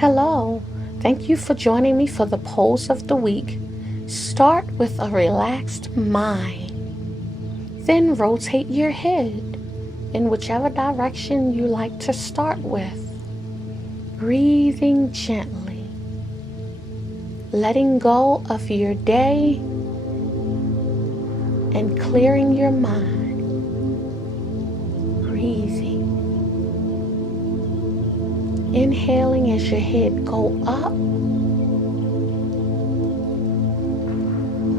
Hello, thank you for joining me for the pose of the week. Start with a relaxed mind. Then rotate your head in whichever direction you like to start with. Breathing gently. Letting go of your day and clearing your mind. Breathing. Inhaling as your head go up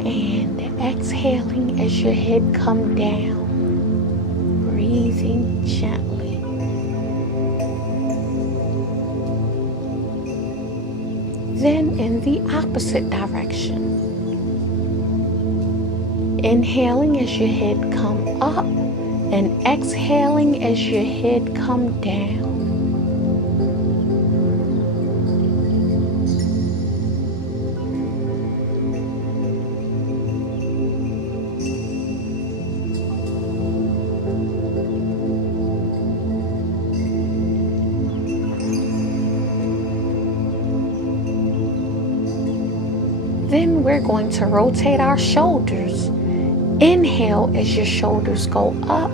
and exhaling as your head come down, breathing gently. Then in the opposite direction, inhaling as your head come up and exhaling as your head come down. Then we're going to rotate our shoulders. Inhale as your shoulders go up.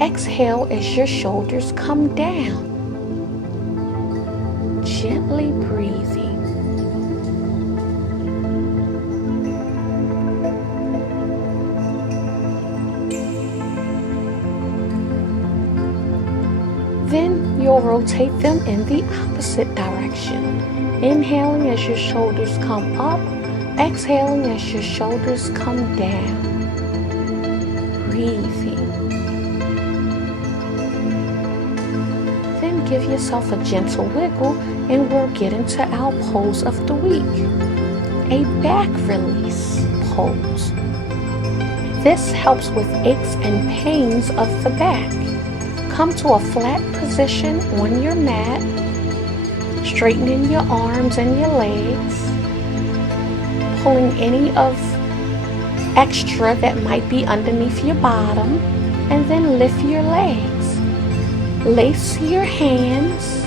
Exhale as your shoulders come down. Gently breathing. Then you'll rotate them in the opposite direction. Inhaling as your shoulders come up, exhaling as your shoulders come down. Breathing. Then give yourself a gentle wiggle and we'll get into our pose of the week. A back release pose. This helps with aches and pains of the back. Come to a flat position on your mat. Straightening your arms and your legs, pulling any of extra that might be underneath your bottom, and then lift your legs. Lace your hands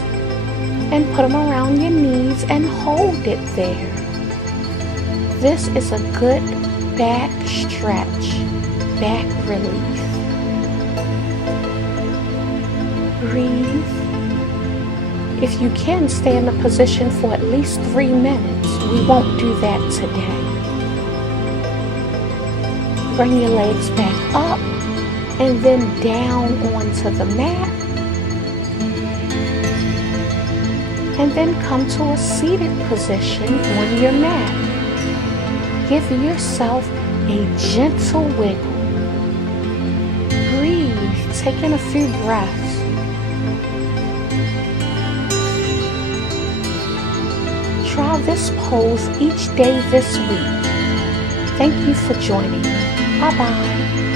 and put them around your knees and hold it there. This is a good back stretch, back relief. Breathe. If you can, stay in the position for at least 3 minutes. We won't do that today. Bring your legs back up and then down onto the mat. And then come to a seated position on your mat. Give yourself a gentle wiggle. Breathe, taking a few breaths. Try this pose each day this week. Thank you for joining me. Bye-bye.